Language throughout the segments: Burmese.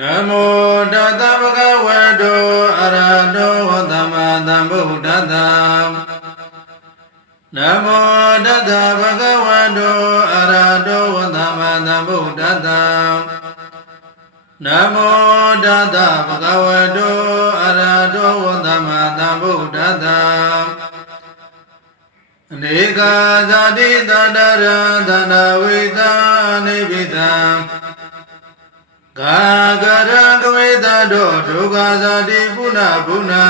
နမောတတဗကဝတောအရဟတောသမ္မာသမ္ဗုဒ္ဓတ္တနမောတတဗကဝတောအရဟတောသမ္မာသမ္ဗုဒ္ဓတ္တနမောတတဗကဝတောအရဟတောသမ္မာသမ္ဗုဒ္ဓတ္တအနေကာဇာတိတန္တရသန္တဝိသနိဗ္ဗိတံ ကာကရံကဝေတတောဒုက္ခဇာတိပုဏ္ဏဘုဏ္ဏံ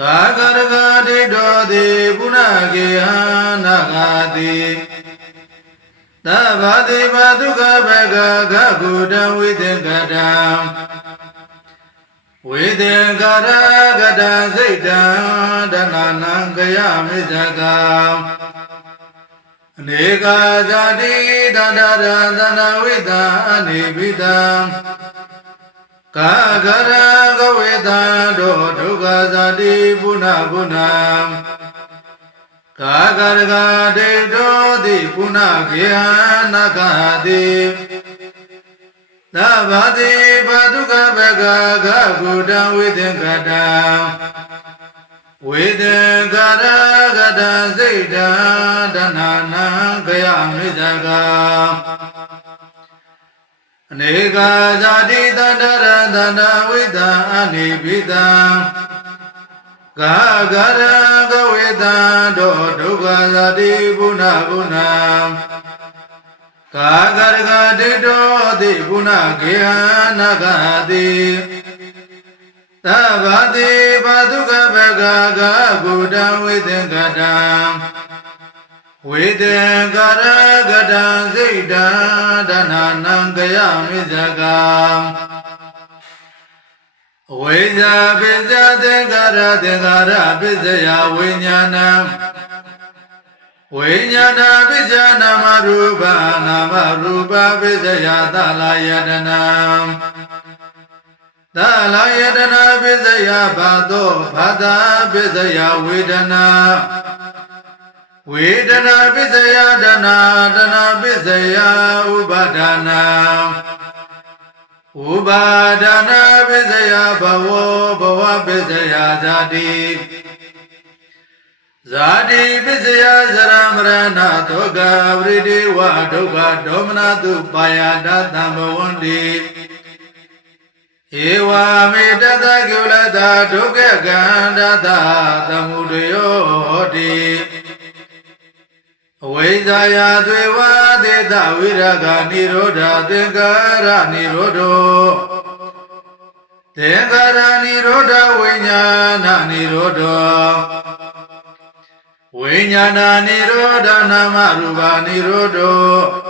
ကာကရကတိတောတိပုဏ္ဏကေဟနာဂာတိသဗ္ဗတိဘဒုက္ခဘဂဂဂုတံဝိသင်္ကတံဝေသင်္ကာရကတံစိတ်တံဒနာနံကယမိဇကံ အနေကာဇာတိတန္တရသန္တဝိတံအနေဘိတံကာကရံကဝေတံတောဒုက္ခဇာတိပုဏ္ဏဘုဏ္ဏံကာကရကတေတောတိပုဏ္ဏခေဟနဂတိသဗ္ဗတိဘဒုက္ခဘဂဂဂုတံဝိသင်္ကတံ ဝေဒံကာရကတံစိတ်တံဒနာနံကယမိဇကံအနေကာဇာတိတန္တရတန္တဝိတံအနိပိတံကာကရကဝေတံတောဒုက္ခဇာတိပုဏ္ဏဘုဏ္ဏံကာကရကတိတောတိပုဏ္ဏခေဟနဂတိ သဗ္ဗတိပါဒုက္ခဘဂဂဂုတံဝိသင်္ကတံဝေသင်္ကာရကတံစိတ်တံဒနာနံကယမိဇကံဝိဇာပိဇာသင်္ကာရသင်္ကာရပိဇယဝိညာဏံဝိညာဏပိဇာနာမရူပနာမရူပပိဇယသလာယတနာ သလာယတနာပိစယဘာသောဘာသာပိစယဝေဒနာဝေဒနာပိစယဒနာဒနာပိစယဥပါဒနာဥပါဒနာပိစယဘဝဘဝပိစယဇာတိဇာတိပိစယဇရမရဏဒုက္ခဝိရိဝဒုက္ခဒေါမနတုပါယတသံဘဝန္တိ ဧဝမေတတကုလတာဒုက္ခကန္တတသမုဒယောတိအဝိဇ္ဇာယသွေဝသေတဝိရဂနိရောဓသင်္ကာရနိရောဓောသင်္ကာရနိရောဓဝိညာဏနိရောဓောဝိညာဏနိရောဓနာမရူပနိရောဓော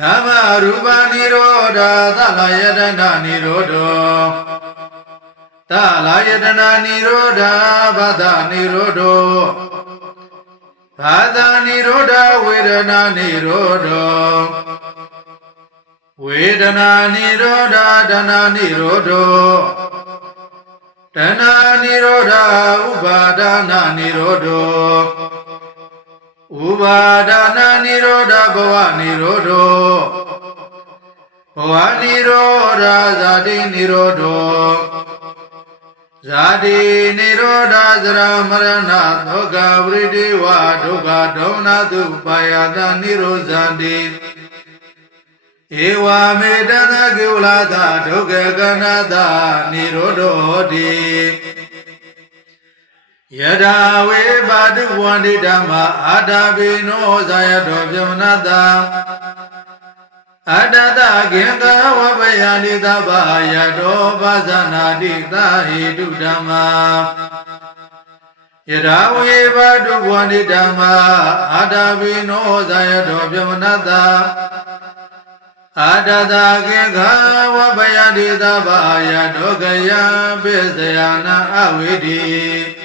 နာမရူပနိရောဓသလယတနာနိရောဓသလယတနာနိရောဓဘာသာနိရောဓဘာသာနိရောဓဝေဒနာနိရောဓဝေဒနာနိရောဓဒနာနိရောဓဒနာနိရောဓဥပါဒနာနိရောဓ ဥပါဒနာနိရောဓဘဝနိရောဓဘဝနိရောဓဇာတိနိရောဓဇာတိနိရောဓသရမရဏသောကပရိဒေဝဒုက္ခဒုဏတုပါယတနိရောဇန္တိဧဝမေတ္တကိဝလာသဒုက္ခကနာသနိရောဓောတိ ယထာဝေပါတုဝန္တိဓမ္မာအာတာပိနောဇာယတောပြမနတာအတတကေကဝပယန္တိသဗ္ဗယတောပါဇနာတိသာဟိတုဓမ္မာယထာဝေပါတုဝန္တိဓမ္မာအာတာပိနောဇာယတောပြမနတာအာတတကေကဝပယန္တိသဗ္ဗယတောကယံပိစယနာအဝိတိ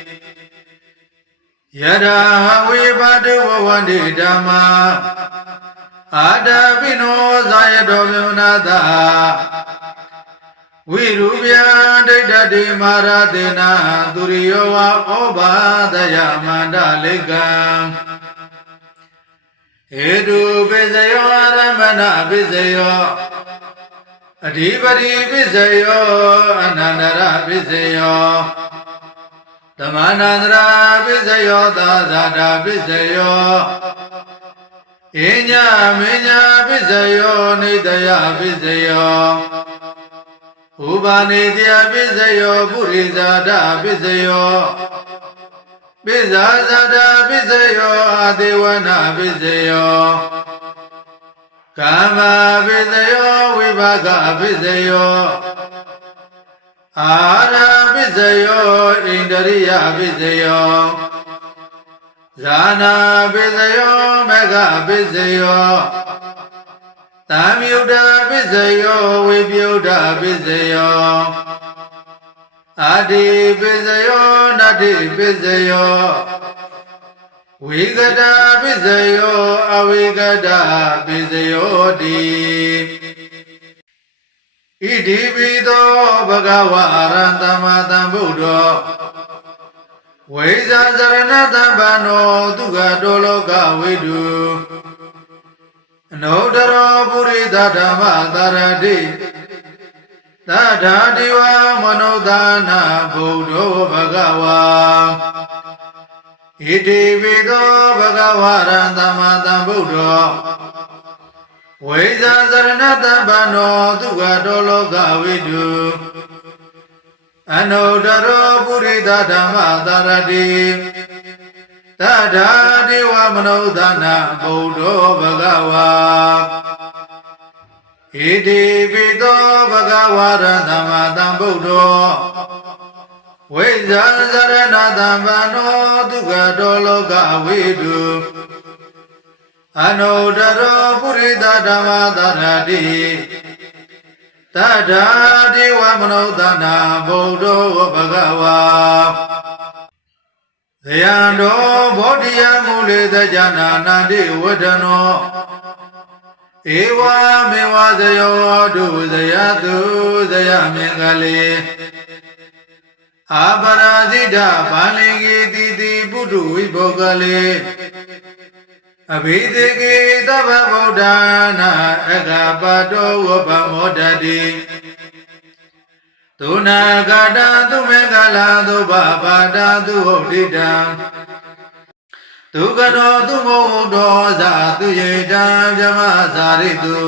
ယထာဝေပါတုဘဝန္တိဓမ္မာအာတပိနောဇာယတောမြမနာတာဝိရုပြံဒိဋ္ဌတိမာရတေနာသူရိယောဝဩဘာဒယမန္တလိကံဟေတုပိစယောအရမဏပိစယောအဓိပတိပစ္စယောအနန္တရပစ္စယော သမဏန္တရာပစ္စယောသာဇာတာပစ္စယောအညမညာပစ္စယောနေတယပစ္စယောဥပါနေတယပစ္စယောပုရိဇာတပစ္စယောပိဇာဇာတာပစ္စယောအတေဝနာပစ္စယောကာမပိစယောဝိပါကပိစယော အာရပိစယောဣန္ဒရိယပိစယောဇာနာပိစယောမေဃပိစယောသံယုဒ္ဓပိစယောဝိပယုဒ္ဓပိစယောအာတိပိစယောနတ္တိပိစယောဝိကတပိစယောအဝိကတပိစယောတိ ဣတိပိသောဘဂဝါရံသမ္မာသမ္ဗုဒ္ဓောဝိဇာစရဏတမ္ပနောသူကတောလောကဝိတုအနုတ္တရောပုရိသဓမ္မသာရတိသဒ္ဓာတိဝမနုဿာနာဗုဒ္ဓောဘဂဝါဣတိပိသောဘဂဝါရံသမ္မာသမ္ဗုဒ္ဓော ဝိဇာစရဏတပ္ပနောသူကတောလောကဝိတုအနုတ္တရောပုရိသဓမ္မသာရတိသဒ္ဓာတိဝမနုဿာနာဗုဒ္ဓောဘဂဝါဣတိပိသောဘဂဝါရံသမ္မာသမ္ဗုဒ္ဓောဝိဇာစရဏတမ္ပနောဒုက္ခတောလောကဝိတု အနုတ္တရောပုရိသဓမ္မသာရတိတထာတိဝမနုဿာနာဗုဒ္ဓောဘဂဝါဇယံတော်ဘောဓိယမူလေသဇာနာနန္တိဝဒနောဧဝမေဝဇယောဒုဇယတုဇယမင်္ဂလေအာပရာဇိတဗာလင်္ဂေတိတိပုထုဝိဘောကလေ အဘိသေကေသဗ္ဗဗုဒ္ဓနာအကပတောဝဗမောတတိသုနာဂတာသုမေကလာသုဘဘာတာသုဟုတ်တိတံဒုက္ခတောသုမောဒောဇာသူယေတံဗြဟ္မဇာရိတု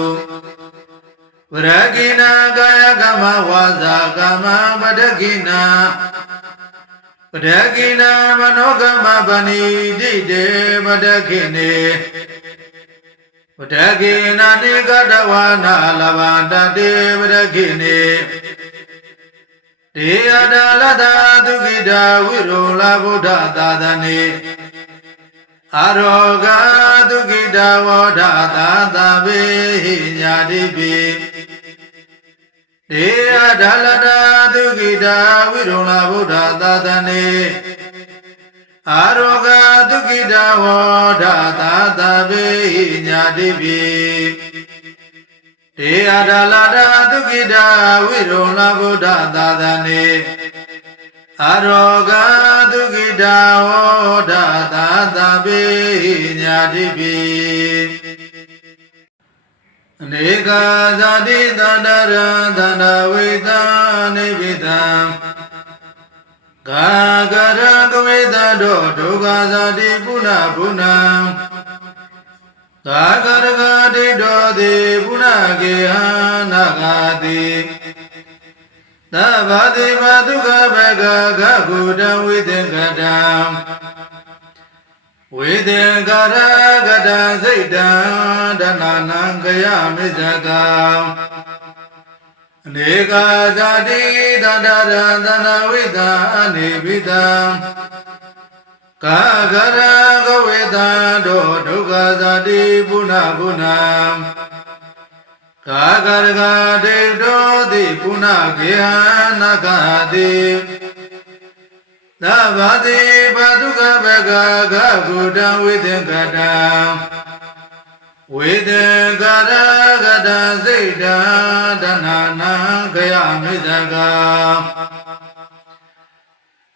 ဝရကိနာကာယကမ္မဝါစာကမ္မပဒကိနာ ပဒကိနာမနောကမ္မပဏိတိတေပဒကိနေပဒကိနာတိကတဝနာလဗန္တတေပဒကိနေတေယတလတဒုက္ခိတာဝိရောလဗုဒ္ဓသာသနေအာရောဂဒုက္ခိတဝောဒသာသဗေညာတိပိတေယဒလတာ ဒုက္ခိတာဝိရုံလာဗုဒ္ဓသာသနေအာရောဂဒုက္ခိတဝောဒသာသဗေညာတိပိတေယဒလတာဒုက္ခိတာဝိရုံလာဗုဒ္ဓသာသနေအရောဂဒုက္ခိတဝောဒသာသဗေညာတိပိအနေကဇာတိတန္တရသန္တဝိသ နိဗ္ဗိတံကာကရကဝိသတောဒုက္ခဇာတိပုဏ္ဏဘုဏံကာကရကတိတောတိပုဏ္ဏကေဟနာဂာတိသဗ္ဗတိမဒုက္ခဘဂဂဂုတံဝိသင်္ကတံဝေသင်္ကာရကတံစိတ်တံဒနာနံကယမိဇကံ အနေကာဇာတိတန္တရသနာဝိသအနေဘိတံကာကရကဝေသံတောဒုက္ခဇာတိပုဏ္ဏဘုဏံကာကရကတေတောတိပုဏ္ဏကေဟနကတိသဗ္ဗတိဘဒုက္ခဘဂဂဂုတံဝိသင်္ကတံ ဝေသင်္ကာရကတံစိတ်တံဒနာနံခယမိဇကံ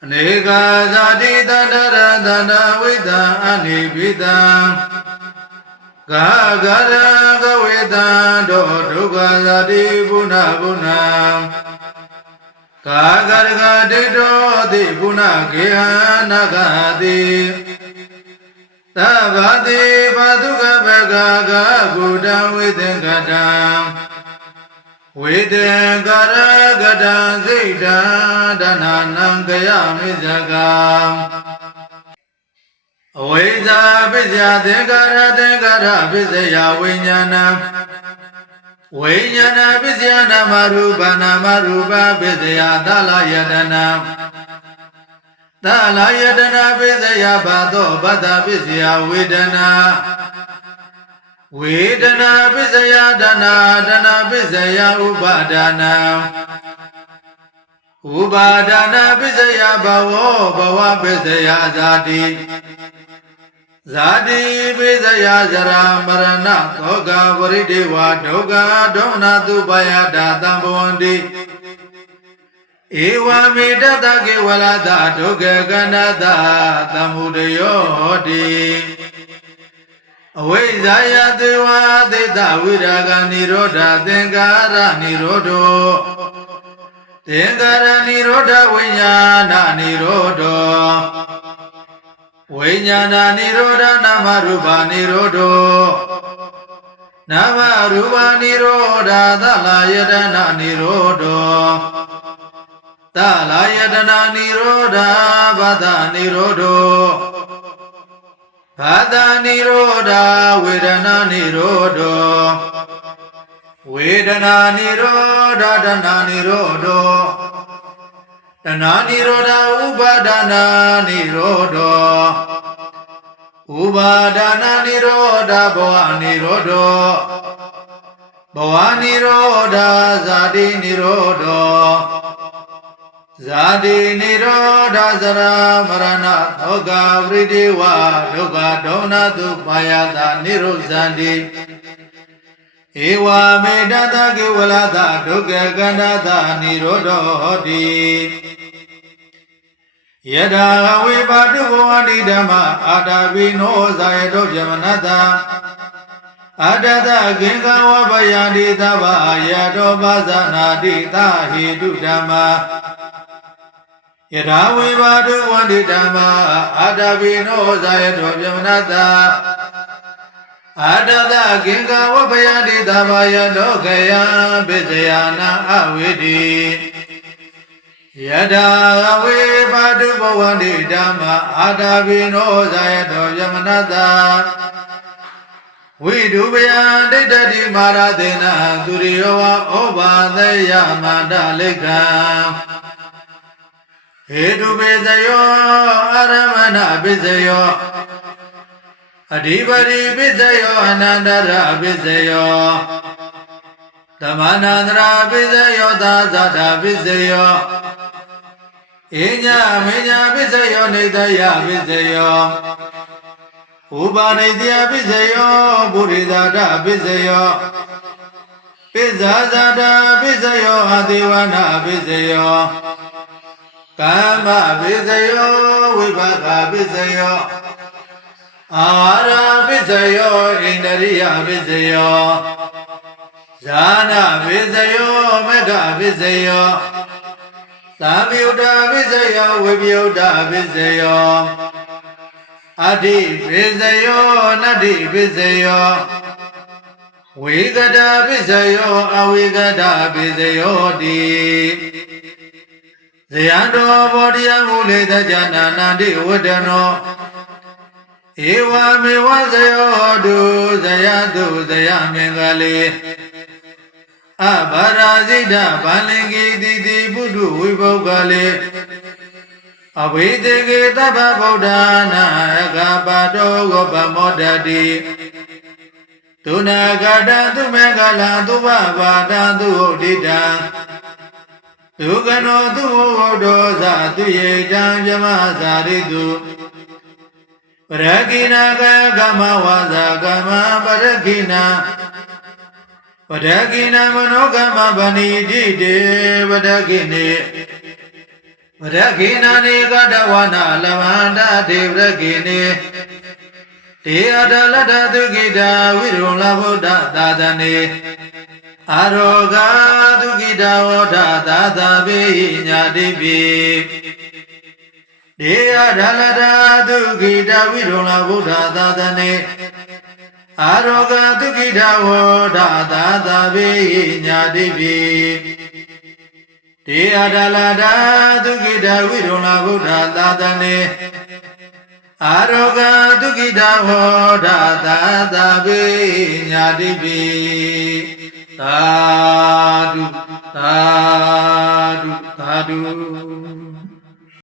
အနေကာဇာတိတန္တရသန္တဝိတံအနိပိတံကာဂရကဝေတံတောဒုက္ခသတိဘုနာဘုနာကာဂရကဒိဋ္ဌောတိဘုနာခေဟနာဂတိ သဗ္ဗတိဘာဒုက္ခဘဂဂဗုဒ္ဓဝေသင်္ကတံဝေသင်္ကာရကတံစိတ်တံဒနာနံကယမိဇကံအဝိဇ္ဇာပစ္စယသင်္ကာရသင်္ကာရပစ္စယဝိညာဏဝိညာဏပစ္စယနာမရူပနာမရူပပစ္စယသလယတနာ သလယတနာပစ္စယဘာသောဘဒ္ဒပစ္စယဝေဒနာဝေဒနာပစ္စယဒနာဒနာပစ္စယဥပါဒနာဥပါဒနာပစ္စယဘဝဘဝပစ္စယဇာတိဇာတိပိစယဇရာမရဏသောကပရိဒေဝဒုက္ခဒေါမနတုပယတာတံဘဝန္တိ ဧဝမေတတကေဝရတဒုက္ခကန္နတသမုဒယောတိအဝိဇ္ဇာယသေဝသေတဝိရာဂနိရောဓသင်္ကာရနိရောဓောသင်္ကာရနိရောဓဝိညာဏနိရောဓောဝိညာဏနိရောဓနာမရူပနိရောဓောနာမရူပနိရောဓသလယတနာနိရောဓော သလယတနာနိရောဓဘာဒနိရောဓောဘာဒနိရောဓဝေဒနာနိရောဓောဝေဒနာနိရောဓဒနာနိရောဓောတဏှာနိရောဓဥပါဒနာနိရောဓောဥပါဒနာနိရောဓဘဝနိရောဓောဘဝနိရောဓဇာတိနိရောဓော ဇာတိနိရောဓဇရာမရဏသောကပရိဒေဝဒုက္ခဒေါမနတုပါယတာနိရောဇန္တိဧဝမေတတကေဝလသဒုက္ခကန္တသနိရောဓောတိယထာဝေပါတုဘဝတိဓမ္မအာတာပိနောဇာယတောပြမနတ အာတတကင်္ဂဝပယန္တိသဗ္ဗယတောပါဇနာတိသဟေတုဓမ္မာယထာဝေပါတုဝန္တိဓမ္မအာတာပိနောဇာယတောပြမနတအာတတကင်္ဂဝပယန္တိသဗ္ဗယတောခယံပိစယနာအဝိတိယထာဝေပါတုဘဝန္တိဓမ္မအာတာပိနောဇာယတောယမနတ ဝိဒုပယံဒိဋ္ဌတိမာရသေနသူရိယောဝဩဘာသေယမန္တလိကံဟေတုပေသယောအရမဏပိစယောအဓိပတိပိစယောအနန္တရပိစယောသမန္တန္တရာပိစယောသာဇာတာပိစယောဧညာမေညာပိစယောနေတယပိစယော ဥပါနေတယပိစယောပုရိသတာပိစယောပိဇာဇာတာပိစယောအသေဝနာပိစယောကာမပိစယောဝိပါကပိစယောအာဟာရပိစယောဣန္ဒရိယပိစယောဇာနာပိစယောမဂ္ဂပိစယောသာမြုဒ္ဓပိစယောဝိပယုဒ္ဓပိစယော အဋ္ဌိပိစယောနတ္တိပိစယောဝေကတပိစယောအဝေကတပိစယောတိဇယံတော်ဘောတရားမူလေတကြနာနန္တိဝတ္တနောဧဝမေဝဇယောတုဇယတုဇယမင်္ဂလေအဘာရာဇိတဗန္လင်္ဂီတိတိပုထုဝိဘုဂ္ဂလေ အဝိတေကေသဗ္ဗဗုဒ္ဓနာကပါတောဂောပမောတတိသူနာဂတံသူမေကလံသူဘဘာတံသူဟုတ်တိတံသူကနောသူဟုတ်တောဇာသူယေတံဇမဇာရိတုပရကိနာကကမဝါဇာကမပရကိနာပဒကိနာမနောကမဗဏိတိတေပဒကိနေ ပဒကိနာနေကတဝနာလမန္တတေပဒကိနေတေအဒလတသုခိတာဝိရုံလဗုဒ္ဓသာသနေအာရောဂသုခိတာဝဒသာသဗေညာတိပိတေအဒလတသုခိတာဝိရုံလဗုဒ္ဓသာသနေအာရောဂသုခိတာဝဒသာသဗေညာတိပိ တေအဒလတသုခိတာဝိရုံလဗုဒ္ဓသာသနေအာရောဂဒုက္ခိတဟောဒသာသဗေညာတိပိသာဓုသာဓုသာဓု